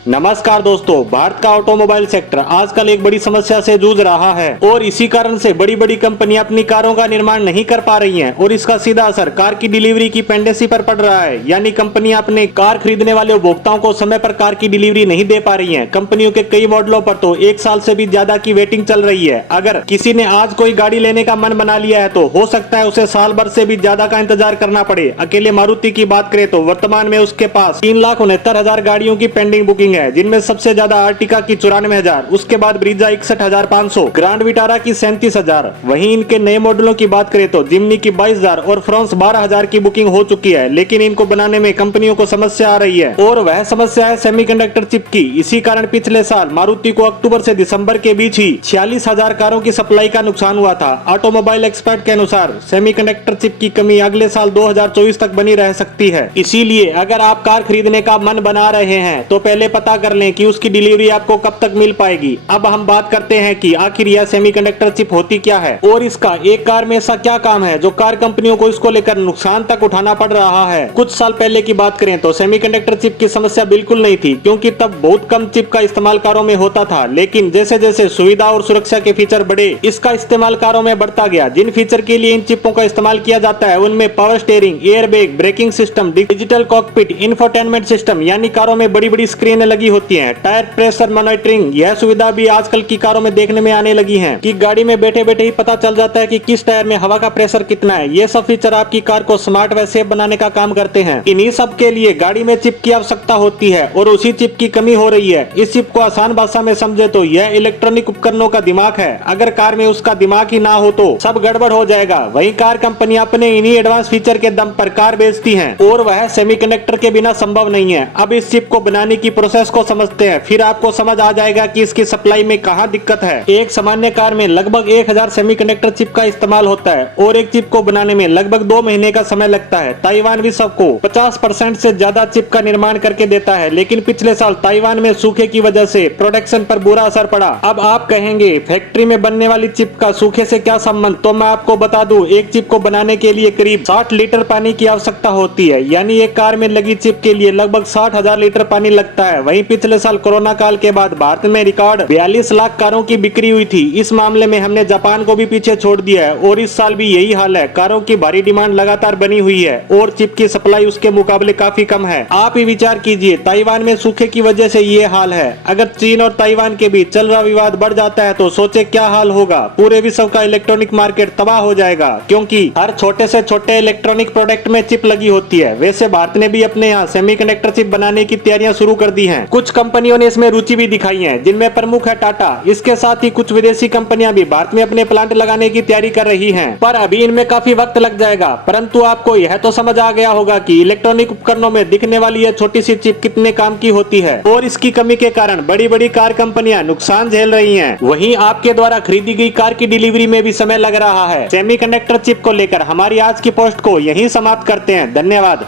नमस्कार दोस्तों, भारत का ऑटोमोबाइल सेक्टर आजकल एक बड़ी समस्या से जूझ रहा है और इसी कारण से बड़ी बड़ी कंपनियां अपनी कारों का निर्माण नहीं कर पा रही हैं और इसका सीधा असर कार की डिलीवरी की पेंडेंसी पर पड़ रहा है। यानी कंपनियां अपने कार खरीदने वाले उपभोक्ताओं को समय पर कार की डिलीवरी नहीं दे पा रही हैं। कंपनियों के कई मॉडलों पर तो 1 साल से भी ज्यादा की वेटिंग चल रही है। अगर किसी ने आज कोई गाड़ी लेने का मन बना लिया है तो हो सकता है उसे साल भर से भी ज्यादा का इंतजार करना पड़े। अकेले मारुति की बात करें तो वर्तमान में उसके पास 3,69,000 गाड़ियों की पेंडिंग बुकिंग है, जिनमें सबसे ज्यादा आर्टिका की 94,000, उसके बाद ब्रीजा 61,500, ग्रांड विटारा की 37,000। वहीं इनके नए मॉडलों की बात करें तो जिमनी की 22,000 और फ्रांस 12,000 की बुकिंग हो चुकी है, लेकिन इनको बनाने में कंपनियों को समस्या आ रही है और वह समस्या है सेमीकंडक्टर चिप की। इसी कारण पिछले साल मारुति को अक्टूबर से दिसंबर के बीच ही 46,000 कारों की सप्लाई का नुकसान हुआ था। ऑटोमोबाइल एक्सपर्ट के अनुसार सेमीकंडक्टर चिप की कमी अगले साल 2024 तक बनी रह सकती है। इसीलिए अगर आप कार खरीदने का मन बना रहे हैं तो पहले पता कर लें कि उसकी डिलीवरी आपको कब तक मिल पाएगी। अब हम बात करते हैं कि आखिर यह सेमीकंडक्टर चिप होती क्या है और इसका एक कार में ऐसा क्या काम है जो कार कंपनियों को इसको लेकर नुकसान तक उठाना पड़ रहा है। कुछ साल पहले की बात करें तो सेमीकंडक्टर चिप की समस्या बिल्कुल नहीं थी, क्योंकि तब बहुत कम चिप का इस्तेमाल कारों में होता था। लेकिन जैसे जैसे सुविधा और सुरक्षा के फीचर बढ़े, इसका इस्तेमाल कारों में बढ़ता गया। जिन फीचर के लिए इन चिपों का इस्तेमाल किया जाता है उनमें power steering, airbag, braking system, digital cockpit, infotainment system, यानी कारों में बड़ी बड़ी स्क्रीनें लगी होती हैं, टायर प्रेशर मॉनिटरिंग, यह सुविधा भी आजकल की कारों में देखने में आने लगी है कि गाड़ी में बैठे बैठे ही पता चल जाता है कि किस टायर में हवा का प्रेशर कितना है। ये सब फीचर आपकी कार को स्मार्ट व सेफ बनाने का काम करते हैं। इन्हीं सब के लिए गाड़ी में चिप की आवश्यकता होती है और उसी चिप की कमी हो रही है। इस चिप को आसान भाषा में समझे तो यह इलेक्ट्रॉनिक उपकरणों का दिमाग है। अगर कार में उसका दिमाग ही ना हो तो सब गड़बड़ हो जाएगा। वहीं कार कंपनियां अपने इन्हीं एडवांस फीचर के दम पर कार बेचती हैं और वह सेमीकंडक्टर के बिना संभव नहीं है। अब इस चिप को बनाने की प्रोसेस को समझते हैं, फिर आपको समझ आ जाएगा कि इसकी सप्लाई में कहां दिक्कत है। एक सामान्य कार में लगभग 1000 सेमीकंडक्टर चिप का इस्तेमाल होता है और एक चिप को बनाने में लगभग 2 महीने का समय लगता है। ताइवान विश्व को 50% से ज्यादा चिप का निर्माण करके देता है, लेकिन पिछले साल ताइवान में सूखे की वजह से प्रोडक्शन पर बुरा असर पड़ा। अब आप कहेंगे फैक्ट्री में बनने वाली चिप का सूखे से क्या संबंध? तो मैं आपको बता दूं, एक चिप को बनाने के लिए करीब 60 लीटर पानी की आवश्यकता होती है। यानी एक कार में लगी चिप के लिए लगभग 60,000 लीटर पानी लगता है। वहीं पिछले साल कोरोना काल के बाद भारत में रिकॉर्ड 42 लाख कारों की बिक्री हुई थी। इस मामले में हमने जापान को भी पीछे छोड़ दिया है और इस साल भी यही हाल है। कारों की भारी डिमांड लगातार बनी हुई है और चिप की सप्लाई उसके मुकाबले काफी कम है। आप ही विचार कीजिए, ताइवान में सूखे की वजह से ये हाल है। अगर चीन और ताइवान के बीच चल रहा विवाद बढ़ जाता है तो सोचे क्या हाल होगा। पूरे विश्व का इलेक्ट्रॉनिक मार्केट तबाह हो जाएगा, क्योंकि हर छोटे से छोटे इलेक्ट्रॉनिक प्रोडक्ट में चिप लगी होती है। वैसे भारत ने भी अपने यहाँ सेमीकंडक्टर चिप बनाने की तैयारियां शुरू कर दी हैं। कुछ कंपनियों ने इसमें रुचि भी दिखाई है, जिनमें प्रमुख है टाटा। इसके साथ ही कुछ विदेशी कंपनियां भी भारत में अपने प्लांट लगाने की तैयारी कर रही हैं, पर अभी इनमें काफी वक्त लग जाएगा। परंतु आपको यह तो समझ आ गया होगा कि इलेक्ट्रॉनिक उपकरणों में दिखने वाली यह छोटी सी चिप कितने काम की होती है और इसकी कमी के कारण बड़ी बड़ी कार कंपनियां नुकसान झेल रही हैं। वहीं आपके द्वारा खरीदी गई कार की डिलीवरी में भी समय लग रहा है। सेमीकंडक्टर चिप को लेकर हमारी आज की पोस्ट को यहीं समाप्त करते हैं। धन्यवाद।